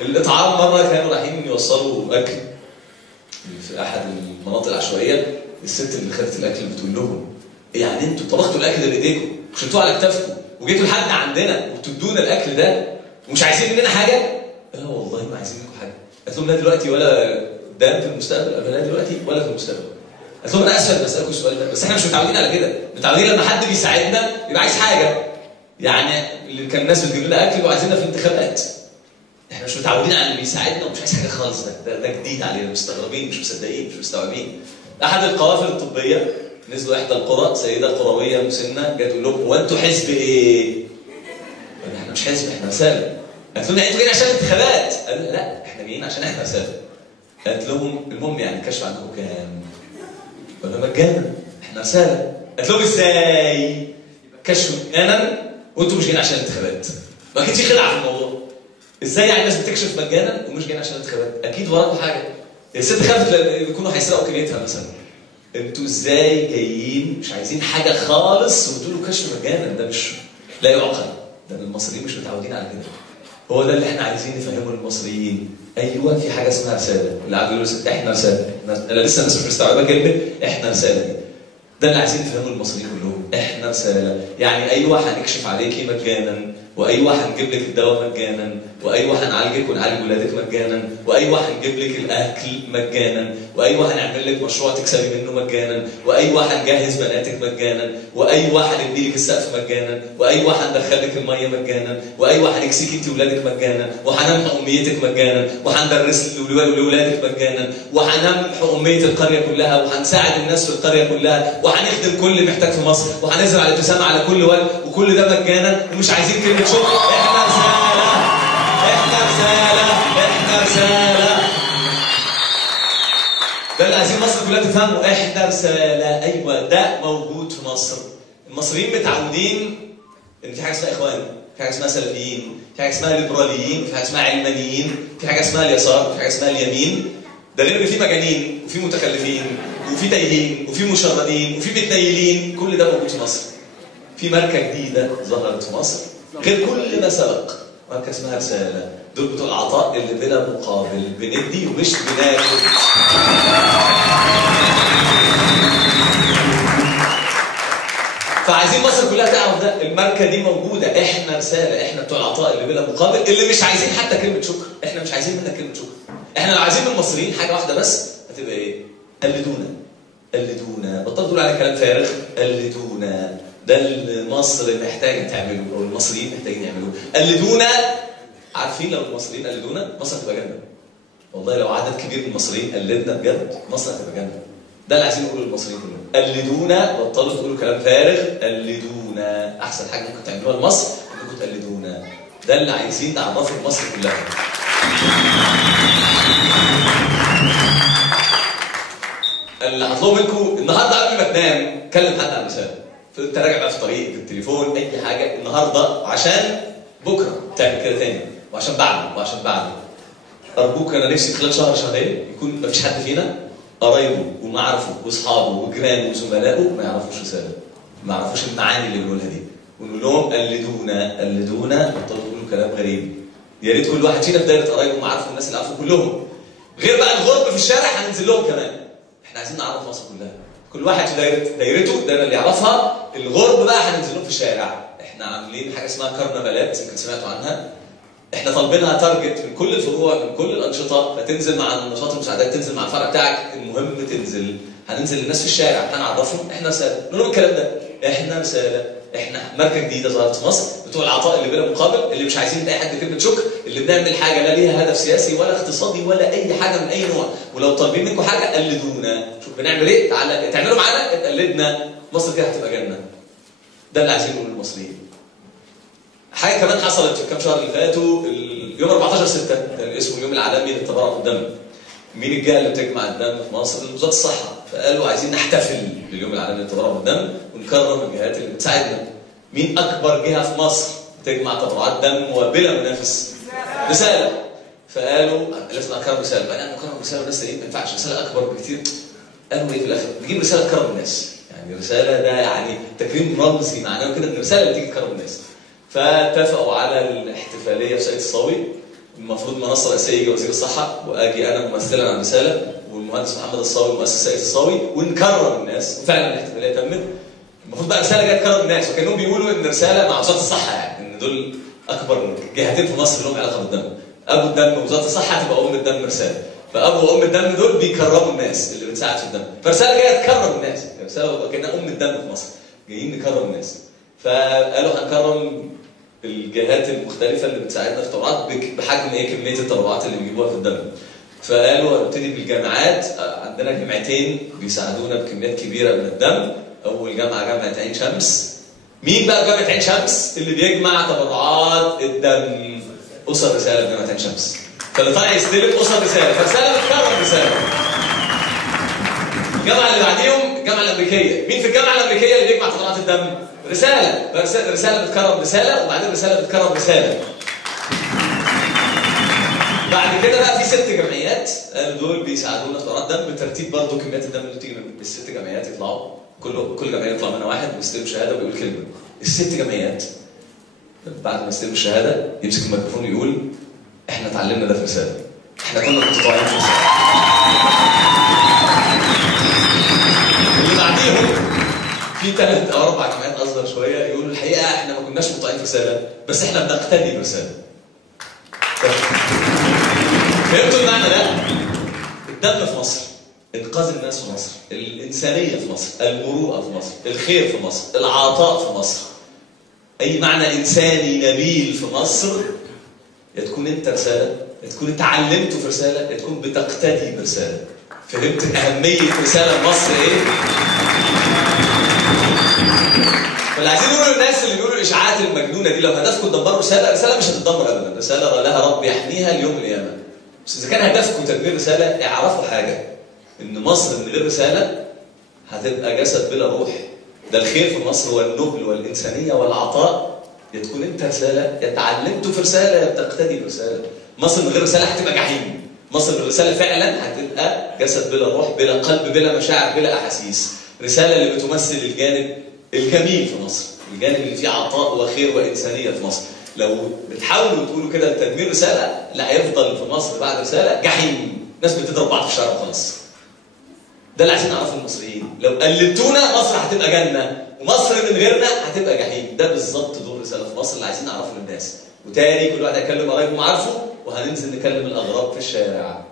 الاطعام مره كانوا رايحين يوصلوا اكل في احد المناطق العشوائيه، الست اللي خدت الاكل بتقول لهم يعني انتوا طبختوا الاكل ده بايديكم وشلتوه على كتافكم وجيتوا لحد عندنا وبتدونا الاكل ده ومش عايزين مننا حاجه؟ اه والله ما عايزين منكم حاجه. قالت لهم لا دلوقتي ولا قدام في المستقبل، لا دلوقتي ولا في المستقبل. قالت لهم انا اسف بسالكم السؤال ده، بس احنا مش متعودين على كده، متعودين لما حد بيساعدنا يبقى عايز حاجه. يعني اللي كان الناس بتجيب لنا اكل وعايزيننا في الانتخابات. احنا مش متعودين على اللي بيساعدنا ومش عايز حاجه خالص، ده جديد علينا، مستغربين مش مصدقين مش مستوعبين. احد القوافل الطبيه نزلوا احدى القرى، سيده قرويه مسنه جت تقول لهم هو انتوا حزب ايه؟ قالوا احنا مش حزب احنا رساله. قالت لهم انتوا جايين عشان الانتخابات؟ قالوا لا احنا جايين عشان احنا رساله. قالت لهم المهم يعني الكشف عندكم كام؟ قالوا مجانا احنا رساله. قالت لهم ازاي؟ كشف مجانا وانتوا مش جايين عشان الانتخابات؟ ما اكيد في خدعه في الموضوع. ازاي يعني الناس بتكشف مجانا ومش جايين عشان الانتخابات؟ اكيد وراكم حاجه. الست خافت يكونوا هيسرقوا كليتها مثلا. انتوا ازاي جايين مش عايزين حاجه خالص وتقولوا كشف مجانا؟ ده مش لا يعقل، ده المصريين مش متعودين على كده. هو ده اللي احنا عايزين نفهمه للمصريين. ايوه في حاجه اسمها رساله، اللي قاعد يقول احنا رساله، انا لسه الناس مش مستوعبه كلمه احنا رساله دي. ده اللي عايزين نفهمه للمصريين كلهم، احنا رساله، يعني ايوه هنكشف عليكي مجانا، وايوه هنجيب لك الدواء مجانا، وايوه هنعالجك ونعالج ولادك مجانا، وايوه هنجيب لك الاكل مجانا، وايوه هنعمل لك مشروع تكسبي منه مجانا، وايوه هنجهز بناتك مجانا، وايوه هندي لك السقف مجانا، وايوه هندخلك الميه مجانا، وايوه هنكسيك انت ولادك مجانا، وهنمحو اميتك مجانا، وهندرس لاولادك مجانا، وهنمحو اميه القريه كلها، وهنساعد الناس في القريه كلها، وهنخدم كل اللي محتاج في مصر، وهنزرع الابتسامه على كل وجه، وكل ده مجانا ومش عايزين كلمه شكر. احنا رساله، احنا رساله، احنا رساله. ده اللي عايزين مصر كلها تفهمه، احنا رساله. ايوه ده موجود في مصر. المصريين متعودين ان في حاجه اسمها اخوان، في حاجه اسمها سلفيين، في حاجه اسمها ليبراليين، في حاجه اسمها علمانيين، في حاجه اسمها اليسار، في حاجه اسمها اليمين. ده غير ان في مجانين وفي متخلفين وفي تايهين وفي مشردين وفي متنيلين، كل ده موجود في مصر. في ماركه جديده ظهرت في مصر غير كل ما سبق، ماركه اسمها رساله. دول بتوع العطاء اللي بلا مقابل، بندي ومش بناخد. فعايزين مصر كلها تعرف ده، الماركه دي موجوده، احنا رساله، احنا بتوع العطاء اللي بلا مقابل، اللي مش عايزين حتى كلمه شكر. احنا مش عايزين منك كلمه شكر. احنا لو عايزين من المصريين حاجه واحده بس هتبقى ايه؟ قلدونا، قلدونا، بطلوا تقول على كلام فارغ، قلدونا. ده اللي مصر محتاجه تعمله، او المصريين محتاجين يعملوه، قلدونا. عارفين لو المصريين قلدونا مصر هتبقى جنه. والله لو عدد كبير من المصريين قلدنا بجد مصر هتبقى جنه. ده اللي عايزين نقوله للمصريين كلهم، قلدونا، بطلوا تقولوا كلام فارغ، قلدونا. احسن حاجه ممكن تعملوها لمصر انكم تقلدونا. ده اللي عايزين نعرفه لمصر كلها. اللي هطلبه منكم النهارده قبل ما تنام كلم حد عن رساله. انت راجع بقى في طريق في التليفون اي حاجه النهارده، عشان بكره تعمل كده تاني، وعشان بعده، وعشان بعده. ارجوك انا نفسي خلال شهر شهرين يكون مفيش حد فينا قرايبه ومعارفه واصحابه وجيرانه وزملائه ما يعرفوش رساله، ما يعرفوش المعاني اللي بنقولها دي، ونقول لهم قلدونا، قلدونا، بطلوا تقولوا كلام غريب. يا ريت كل واحد فينا في دايره قرايبه ومعارفه والناس اللي عارفه كلهم. غير بقى الغرب في الشارع هننزل لهم كمان. احنا عايزين نعرف مصر كلها، كل واحد في دايرته، الدايره اللي يعرفها. الغرب بقى هننزل لهم في الشارع. احنا عاملين حاجه اسمها كرنفالات، يمكن سمعتوا عنها. احنا طالبينها تارجت من كل الفروع، من كل الانشطه، فتنزل مع النشاط المساعدات، تنزل مع الفرع بتاعك، المهم تنزل. هننزل للناس في الشارع، هنعرفهم احنا رساله، نقول لهم الكلام ده، احنا رساله، احنا ماركه جديده ظهرت في مصر، بتوع العطاء اللي بلا مقابل، اللي مش عايزين اي حد كلمه شكر، اللي بنعمل حاجه لا ليها هدف سياسي ولا اقتصادي ولا اي حاجه من اي نوع. ولو طالبين منكم حاجه قلدونا، شوف بنعمل ايه، تعالى تعملوا معانا، اتقلدنا، مصر كده هتبقى جنه. ده اللي عايزين نقوله للمصريين. حاجه كمان حصلت في الكام شهر اللي فاتوا، يوم 14/6 كان اسمه اليوم العالمي للتبرع بالدم. مين الجهه اللي بتجمع الدم في مصر؟ وزاره الصحه. فقالوا عايزين نحتفل باليوم العالمي للتبرع بالدم ونكرم الجهات اللي بتساعدنا. مين اكبر جهه في مصر بتجمع تبرعات دم وبلا منافس؟ رساله. فقالوا لازم نكرم رساله، بقى نكرم رساله والناس تانيين ما ينفعش، رساله اكبر بكتير. قالوا ايه في الاخر؟ نجيب رساله تكرم الناس. يعني رساله ده يعني تكريم رمزي معناه كده، ان الرساله اللي تيجي تكرم الناس. فاتفقوا على الاحتفاليه في ساقية الصاوي، المفروض منصه رئيسيه يجي وزير الصحه، واجي انا ممثلا عن رساله، والمهندس محمد الصاوي ومؤسس سيد الصاوي، ونكرم الناس، وفعلا الاحتفاليه تمت. المفروض بقى رساله جايه تكرم الناس، وكانهم بيقولوا ان رساله مع وزاره الصحه، يعني ان دول اكبر جهتين في مصر لهم علاقه بالدم. ابو الدم وزاره الصحه هتبقى ام الدم رساله، فابو وام الدم دول بيكرموا الناس اللي بتساعد في الدم، فرساله جايه تكرم الناس، رساله كانها ام الدم في مصر، جايين نكرم الناس. فقالوا هنكرم الجهات المختلفه اللي بتساعدنا في التبرعات بحجم ايه كميه التبرعات اللي بيجيبوها في الدم. فقالوا نبتدي بالجامعات، عندنا جامعتين بيساعدونا بكميات كبيره من الدم. اول جامعه جامعه عين شمس. مين بقى جامعه عين شمس اللي بيجمع تبرعات الدم؟ اسر رساله في جامعه عين شمس. فاللي طالع يستلم اسر رساله، فرساله بتكرم رساله. الجامعه اللي بعديهم الجامعه الامريكيه. مين في الجامعه الامريكيه اللي بيجمع تبرعات الدم؟ رساله. رساله بتكرم رساله، وبعدين رساله بتكرم رساله. بعد كده بقى في 6 جمعيات قالوا دول بيساعدونا في تبرعات الدم بترتيب برضه كميات الدم اللي بتيجي من ال6 جمعيات يطلعوا، كل جمعيه يطلع منها واحد ويستلم شهاده ويقول كلمه. ال6 جمعيات بعد ما يستلم الشهاده يمسك الميكروفون ويقول احنا اتعلمنا ده في رساله، احنا كنا متطوعين في رساله. اللي بعديهم في 3 أو 4 جمعيات اصغر شويه يقولوا الحقيقه احنا ما كناش متطوعين في رساله، بس احنا بنقتدي برساله. فهمتوا المعنى ده؟ الدم في مصر، انقاذ الناس في مصر، الانسانيه في مصر، المروءه في مصر، الخير في مصر، العطاء في مصر، اي معنى انساني نبيل في مصر، يا تكون انت رساله، يا تكون اتعلمته في رساله، يا تكون بتقتدي برساله. فهمت اهميه رساله مصر ايه؟ فاللي عايزين نقول للناس اللي بيقولوا الاشاعات المجنونه دي، لو هدفكم تدمروا رساله، رساله مش هتتدمر ابدا، رساله لها رب يحميها ليوم القيامه. بس اذا كان هدفكم تدمير رساله، اعرفوا حاجه، ان مصر من غير رساله هتبقى جسد بلا روح. ده الخير في مصر هو النبل والانسانيه والعطاء. يا تكون انت رساله، يا اتعلمتوا في رساله، يا بتقتدي برساله. مصر من غير رساله هتبقى جحيم. مصر من غير رساله فعلا هتبقى جسد بلا روح، بلا قلب، بلا مشاعر، بلا احاسيس. رساله اللي بتمثل الجانب الجميل في مصر، الجانب اللي فيه عطاء وخير وانسانيه في مصر. لو بتحاولوا تقولوا كده لتدمير رساله، لا هيفضل في مصر بعد رساله جحيم، ناس بتضرب بعض في الشارع وخلاص. ده اللي عايزين نعرفه المصريين. لو قلدتونا مصر هتبقى جنه، ومصر من غيرنا هتبقى جحيم. ده بالظبط دور رساله في مصر اللي عايزين نعرفه للناس. وتاني كل واحد هيكلم قرايبه ومعارفه، وهننزل نكلم الاغراب في الشارع.